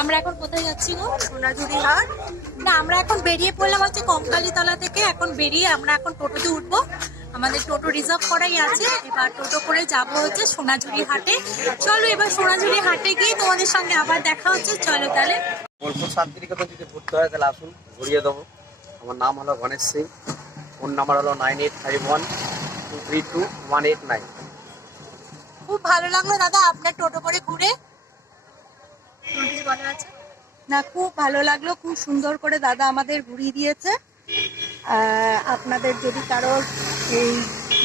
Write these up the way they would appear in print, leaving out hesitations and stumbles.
আমরা এখন কোথায় যাচ্ছি গো? সোনাঝুরি হাট। না, আমরা এখন বেরিয়ে পড়লাম হচ্ছে কঙ্কালীতলা থেকে। এখন বেরিয়ে আমরা এখন টোটোতে উঠবো। আমাদের টোটো রিজার্ভ করাই আছে। এবার টোটো করে যাব হচ্ছে সোনাঝুরি হাটে। চলো এবার সোনাঝুরি হাটে গিয়ে তোমাদের সঙ্গে আবার দেখা হচ্ছে। চলো তাহলে। বোলপুর শান্তিনিকেতন যদি ঘুরতে হয় তাহলে আসুন, ঘুরিয়ে দেবো। আমার নাম হলো গণেশ সিং, ফোন নাম্বার হলো 9851232189। খুব ভালো লাগলো দাদা আপনার টোটো করে ঘুরে। না, খুব ভালো লাগলো, খুব সুন্দর করে দাদা আমাদের ঘুরিয়ে দিয়েছে। আপনাদের যদি কারোর এই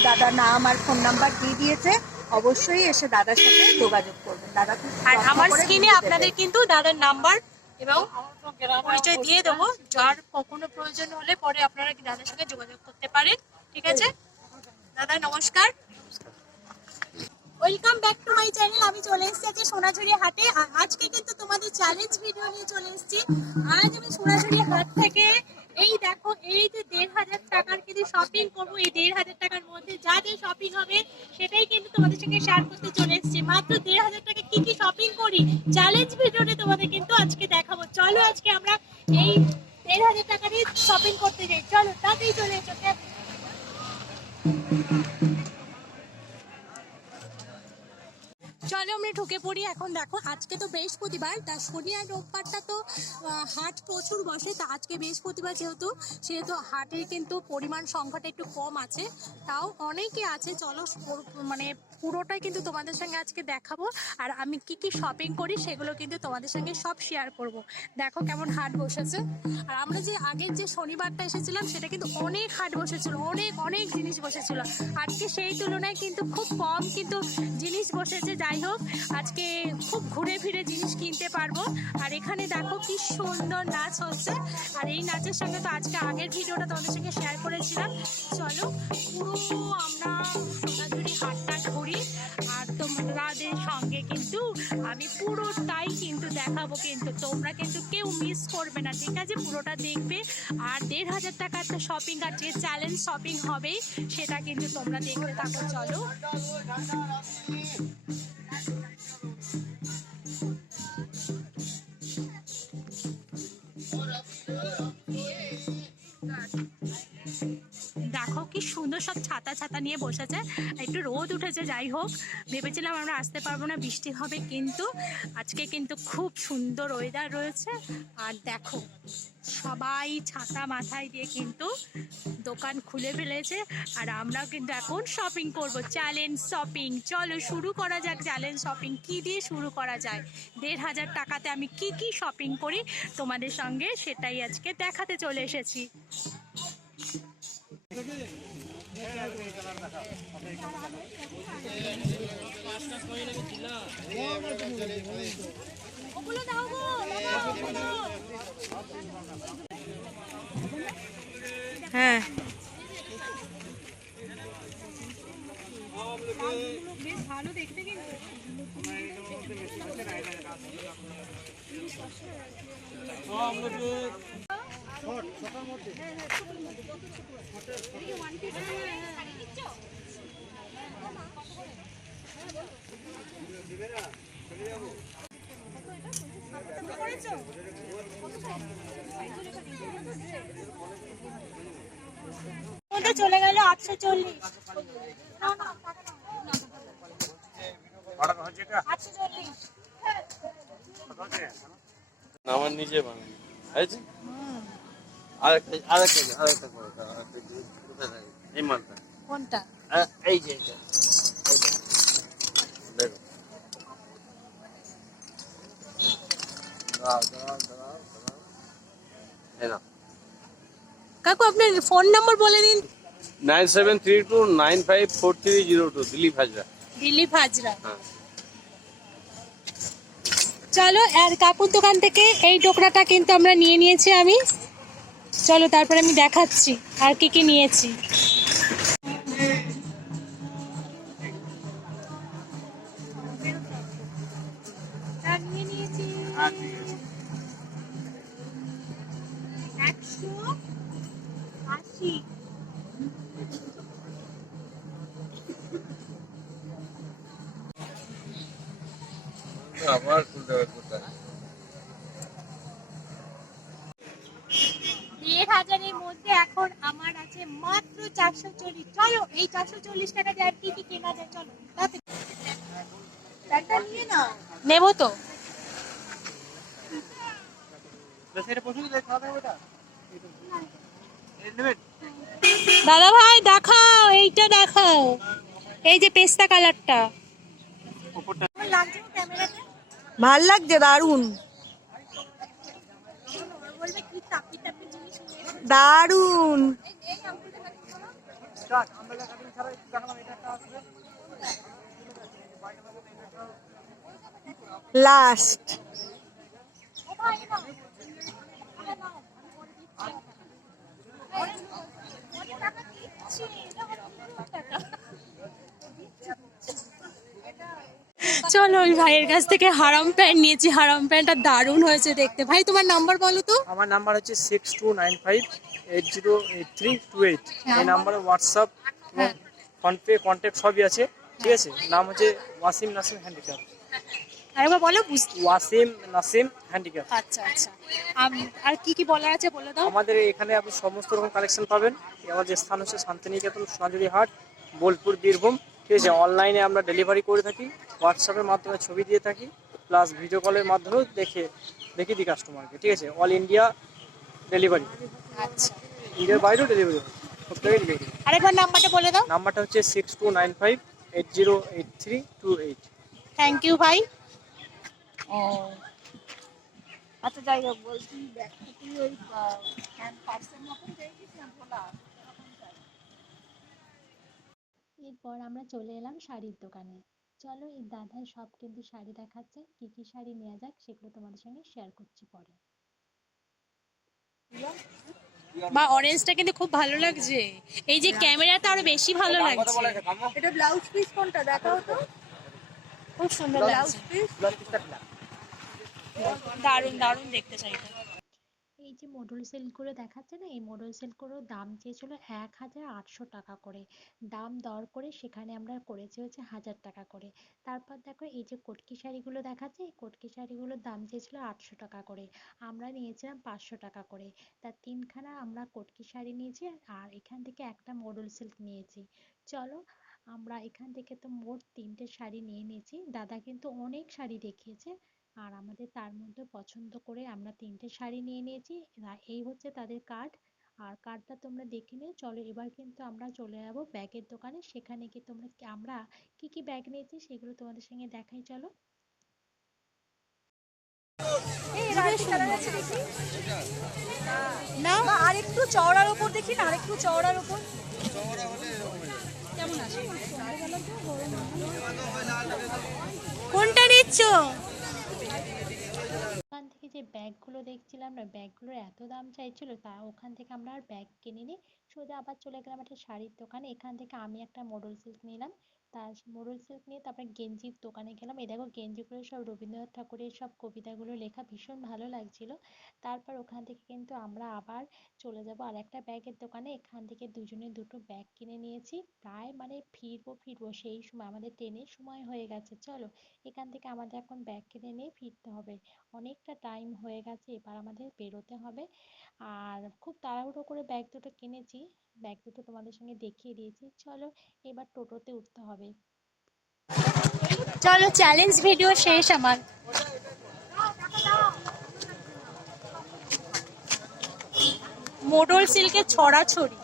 দাদার নাম আর ফোন নাম্বার দিয়ে দিয়েছে, অবশ্যই এসে দাদার সাথে যোগাযোগ করবেন। দাদা খুব আর আমার স্ক্রিনে আপনাদের কিন্তু দাদার নাম্বার এবং পরিচয় দিয়ে দেবো। যার কখনো প্রয়োজন হলে পরে আপনারা দাদার সঙ্গে যোগাযোগ করতে পারেন। ঠিক আছে দাদা, নমস্কার। Welcome back to my channel. আমি চলে এসেছি আজকে সোনাঝুরি হাটে। আজকে কিন্তু তোমাদের চ্যালেঞ্জ ভিডিও নিয়ে চলে এসেছি। আজ আমি সোনাঝুরি হাট থেকে এই দেখো, এই যে ১,৫০০ টাকার কিন্তু শপিং করবো। এই ১,৫০০ টাকার মধ্যে যা যা শপিং হবে সেটাই কিন্তু তোমাদের সঙ্গে শেয়ার করতে চলে এসেছি। মাত্র ১,৫০০ টাকা কি কি শপিং করি চ্যালেঞ্জ ভিডিওতে তোমাদের কিন্তু আজকে দেখাবো। চলো আজকে আমরা এই ১,৫০০ টাকা দিয়ে শপিং করতে যাই। চলো তাতেই চলে এসো। চলো আমরা ঢুকে পড়ি। এখন দেখো, আজকে তো বৃহস্পতিবার, তা শনি আর রোববারটা তো হাট প্রচুর বসে। তা আজকে বৃহস্পতিবার সেহেতু হাটের কিন্তু পরিমাণ সংখ্যাটা একটু কম আছে, তাও অনেকে আছে। চলো মানে পুরোটাই কিন্তু তোমাদের সঙ্গে আজকে দেখাবো। আর আমি কি কি শপিং করি সেগুলো কিন্তু তোমাদের সঙ্গে সব শেয়ার করব। দেখো কেমন হাট বসেছে। আর আমরা যে আগের যে শনিবারটা এসেছিলাম সেটা কিন্তু অনেক হাট বসেছিল, অনেক অনেক জিনিস বসেছিল। আজকে সেই তুলনায় কিন্তু খুব কম কিন্তু জিনিস বসেছে। যাই হোক, আজকে খুব ঘুরে ফিরে জিনিস কিনতে পারবো। আর এখানে দেখো কি সুন্দর নাচ হচ্ছে। আর এই নাচের সঙ্গে তো আজকে আগের ভিডিওটা তোমাদের সঙ্গে শেয়ার করেছিলাম। চলো পুরো আমরা সোনাঝুরি হাটটা ঘুরি আর তোমাদের সঙ্গে কিন্তু আমি পুরোটাই কিন্তু দেখাবো। কিন্তু তোমরা কিন্তু কেউ মিস করবে না, ঠিক আছে? পুরোটা দেখবে। আর ১,৫০০ টাকার তো শপিং আর যে চ্যালেঞ্জ শপিং হবে সেটা কিন্তু তোমরা দেখতে থাকো। চলো দেখো কি সুন্দর সব ছাতা ছাতা নিয়ে বসেছে। একটু রোদ উঠেছে, যাই হোক ভেবেছিলাম আমরা আসতে পারবো না, বৃষ্টি হবে, কিন্তু আজকে কিন্তু খুব সুন্দর ওয়েদার রয়েছে। আর দেখো সবাই ছাতা মাথায় দিয়ে কিন্তু দোকান খুলে ফেলেছে। আর আমরাও কিন্তু এখন শপিং করব, চ্যালেঞ্জ শপিং। চলো শুরু করা যাক চ্যালেঞ্জ শপিং। কি দিয়ে শুরু করা যায়? ১,৫০০ টাকাতে আমি কি কি শপিং করি তোমাদের সঙ্গে সেটাই আজকে দেখাতে চলে এসেছি। হ্যাঁ, বেশ ভালো দেখতে কিন্তু। চলে গেল 840। আমার নিজে বানানো হয়েছে। আরেকটা করে দাও, কোথায় থাকে এই মালটা? কোনটা? এই যে এটা দেখো। কাকু আপনার ফোন নাম্বার বলে দিন। 9732954302 দিলীপ হাজরা। দিলীপ হাজরা। চলো, আর কাকুর দোকান থেকে এই টোকরাটা কিন্তু আমরা নিয়ে নিয়েছি আমি। চলো তারপরে আমি দেখাচ্ছি আর কি কি নিয়েছি। নিয়ে নিয়েছি 180। আবার খুলতে হবে কোথায়? আছে মাত্র 440। চলো এই 440 টাকা দিয়ে আর কি কি কেনা যায়, চলো একটা নিয়ে নাও। নেবো তো। দাদা ভাই দেখাও, এইটা দেখাও, এই যে পেস্তা কালারটা। ভাল লাগছে, দারুন দারুন। লাস্ট চলো ওই ভাইয়ের কাছ থেকে হারাম প্যান্ট নিয়েছি, হারাম প্যান্টটা দারুণ হয়েছে দেখতে। ভাই তোমার নাম্বার বলো তো। আমার নাম্বার হচ্ছে 6295808328। এই নাম্বারে হোয়াটসঅ্যাপ এবং ফোনপে কন্ট্যাক্ট সবই আছে, ঠিক আছে। নাম হচ্ছে ওয়াসিম নাসিম হ্যান্ডিক্যাপ। আরেকবার বলো। ওয়াসিম নাসিম হ্যান্ডিক্যাপ। আচ্ছা আচ্ছা, আর কি কি বলার আছে বলে দাও। আমাদের এখানে আপনি সমস্ত রকম কালেকশন পাবেন। আমাদের স্থান হচ্ছে শান্তিনিকেতন, সোনাঝুরি হাট, বোলপুর, বীরভূম, ঠিক আছে। অনলাইনে আমরা ডেলিভারি করে থাকি, হোয়াটসঅ্যাপের মাধ্যমে ছবি দিয়ে থাকি, প্লাস ভিডিও কলের মাধ্যমেও দেখে দিই কাস্টমারকে, ঠিক আছে। অল ইন্ডিয়া ডেলিভারি, আচ্ছা, ইন্ডিয়ার বাইরেও ডেলিভারি হবে, সব জায়গায় ডেলিভারি। আরেকবার নাম্বারটা বলে দাও। নাম্বারটা হচ্ছে 6295808328। থ্যাংক ইউ ভাই। ও আচ্ছা, যাই হোক, বলছি ব্যাগটা তুই ওই পার্সেল মতন দেখিস না ভোলা। এরপর আমরা চলে এলাম শাড়ির দোকানে। চলো এই দাদাই সব কিন্তু শাড়ি দেখাচ্ছে, কি কি শাড়ি নেওয়া যাক সেগুলো তোমাদের সঙ্গে শেয়ার করছি পরে। বা অরেঞ্জটা কিন্তু খুব ভালো লাগছে, এই যে ক্যামেরাতে আরো বেশি ভালো লাগছে। এটা ব্লাউজ পিস কোনটা দেখাও তো। খুব সুন্দর ব্লাউজ লাগছে, পিস দারুণ দারুণ দেখতে চাইটা। এই যে মডেল সেলগুলো দেখাচ্ছে না, এই মডেল সেলগুলোর দাম চেয়েছিল 1800 টাকা করে। দাম দর করে সেখানে আমরা করেছি হচ্ছে 1000 টাকা করে। তারপর দেখো এই যে কটকি শাড়িগুলো দেখাচ্ছে, এই কটকি শাড়িগুলোর দাম চেয়েছিল 800 টাকা করে, আমরা নিয়েছিলাম 500 টাকা করে। তার তিনখানা আমরা কটকি শাড়ি নিয়েছি, আর এখান থেকে একটা মডেল সিল্ক নিয়েছি। চলো আমরা এখান থেকে তো মোট 3টে শাড়ি নিয়ে নিয়েছি। দাদা কিন্তু অনেক শাড়ি দেখিয়েছে, আর আমাদের তার মধ্যে পছন্দ করে আমরা 3টে শাড়ি নিয়ে নিয়েছি। এই হচ্ছে তাদের কার্ড, আর কার্ডটা তোমরা দেখে নিও। চলো এবার কিন্তু আমরা চলে যাবো ব্যাগের দোকানে, সেখানে গিয়ে আমরা কি কি ব্যাগ নিয়েছি সেগুলো তোমাদের সঙ্গে দেখাই, চলো। না, আর একটু চওড়ার উপর দেখি না, আর একটু চওড়ার উপর কোনটা নিচ্ছ? ওখান থেকে যে ব্যাগগুলো দেখছিলাম না, ব্যাগগুলোর এত দাম চাইছিল, তা ওখান থেকে আমরা আর ব্যাগ কিনিনি, সোজা আবার চলে গেলাম একটা শাড়ির দোকানে। এখান থেকে আমি একটা মডেল সিল্ক নিলাম, তার মডেল সিল্ক নিয়ে তারপরে গেঞ্জির দোকানে গেলাম। এই দেখো গেঞ্জিগুলো সব রবীন্দ্রনাথ ঠাকুরের সব কবিতাগুলো লেখা, ভীষণ ভালো লাগছিল। তারপর ওখান থেকে কিন্তু আমরা আবার চলে যাব আর একটা ব্যাগের দোকানে। এখান থেকে দুজনে দুটো ব্যাগ কিনে নিয়েছি। প্রায় মানে ফিরবো সেই সময় আমাদের ট্রেনের সময় হয়ে গেছে। চলো এখান থেকে আমাদের এখন ব্যাগ কিনে নিয়ে ফিরতে হবে, অনেকটা টাইম হয়ে গেছে, এবার আমাদের বেরোতে হবে। আর খুব তাড়াহুড়ো করে ব্যাগ দুটো কিনেছি, ব্যাগ দুটো তোমাদের সঙ্গে দেখিয়ে দিয়েছি। চলো এবার টোটোতে উঠতে হবে। চলো চ্যালেঞ্জ ভিডিও শেষ আমার। মডেল সিল্কের ছড়াছড়ি।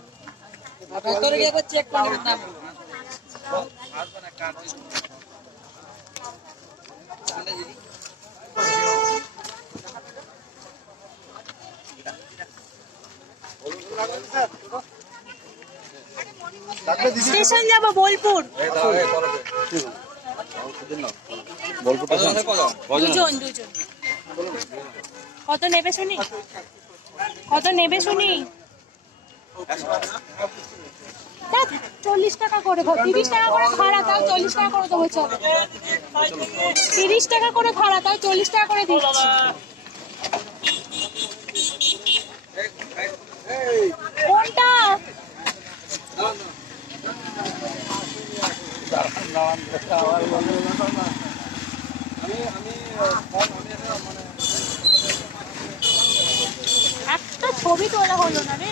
স্টেশন যাবো বোলপুর। দুজন কত নেবে শুনি, কত নেবে শুনি? 40 টাকা করে, 30 টাকা করে ভাড়া, তাও 40 টাকা করে দেবো। চলো 30 টাকা করে ভাড়া, তাও 40 টাকা করে দিচ্ছি। কোনটা? একটা ছবি তোলা হলো না রে।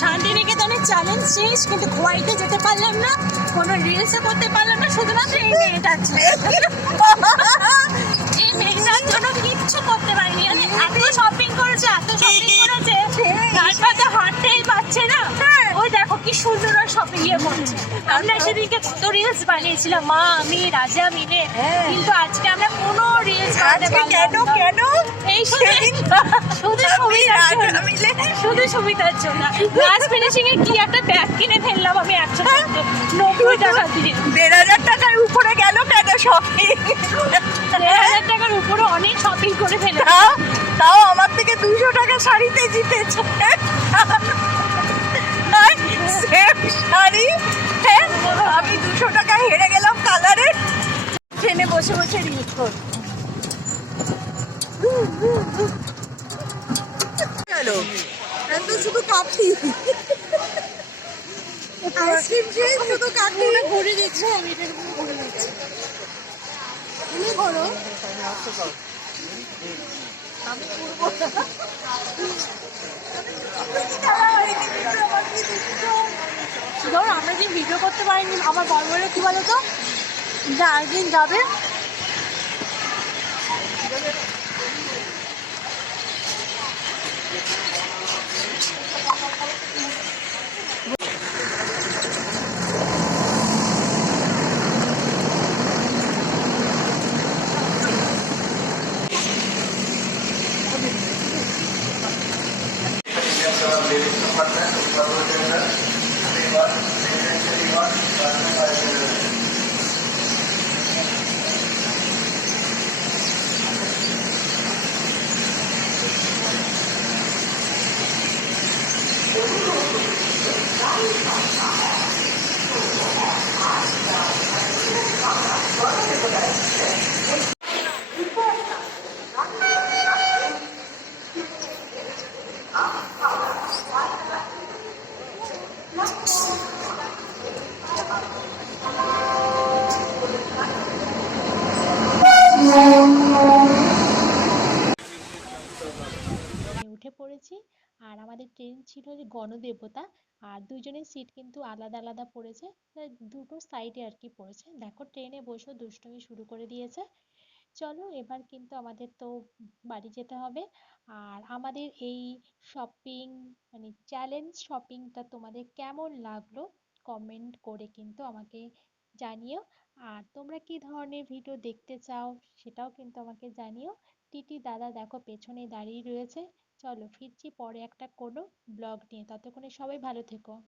শান্তিনিকেতনের চ্যালেঞ্জ শেষ, কিন্তু খোয়াইতে যেতে পারলাম না, কোনো রিলসও করতে পারলাম না, শুধুমাত্র এই মেয়েটার জন্য। এই মেয়েটার জন্য কিচ্ছু করতে পারিনি, মানে এত শপিং করেছে, এত শপিং করেছে, তারপর তো হাঁটতেই পারছে না। ওই দেখো কি সুন্দর শপিং ইয়ে করছে। আমরা সেদিনকে কত রিলস বানিয়েছিলাম, মা আমি রাজা মিলে, কিন্তু আজকে আমরা কোনো রিলস বানাতে পারলাম না। কেন এই শুধু শুধু সুবিধার জন্য লাস্ট ফিনিশিং এ কি একটা ব্যাগ কিনে ফেললাম আমি 190 টাকা দিয়ে। 1,500 টাকার উপরে গেল কেন শপিং? 1,500 টাকার উপরে অনেক শপিং করে ফেলেছি। তাও আমার থেকে 200 টাকা শাড়িতে জিতেছে। সেম শাড়ি, হ্যাঁ, আমি 200 টাকা হেরে গেলাম কালারে। ট্রেনে বসে বসে রিলস করব। হ্যালো, এত শুধু কাঠি আইসক্রিম খেয়ে শুধু কাঠি ঘুরে দিচ্ছে, আমি এটার উপরে ঘুরে দিচ্ছি। তুমি করো, ধর আমরা যে ভিডিও করতে পারিনি, আমার বড় বড় কি বলো তো, যে একদিন যাবে উঠে পড়েছি। আর আমাদের ট্রেন ছিল যে গণদেবতা, আর দুজনের সিট কিন্তু আলাদা আলাদা পড়েছে, দুটো সাইডে আর কি পড়েছে। দেখো ট্রেনে বসে দুষ্টুমি শুরু করে দিয়েছে। চলো এবার কিন্তু আমাদের তো বাড়ি যেতে হবে। আর আমাদের এই শপিং মানে চ্যালেঞ্জ শপিংটা তোমাদের কেমন লাগলো কমেন্ট করে কিন্তু আমাকে জানিও। আর তোমরা কি ধরনের ভিডিও দেখতে চাও সেটাও কিন্তু আমাকে জানিও। টিটি দাদা দেখো পেছনে দাঁড়িয়ে রয়েছে। চলো ফিরছি পরে একটা কোনো ব্লগ নিয়ে, ততক্ষণে সবাই ভালো থেকো।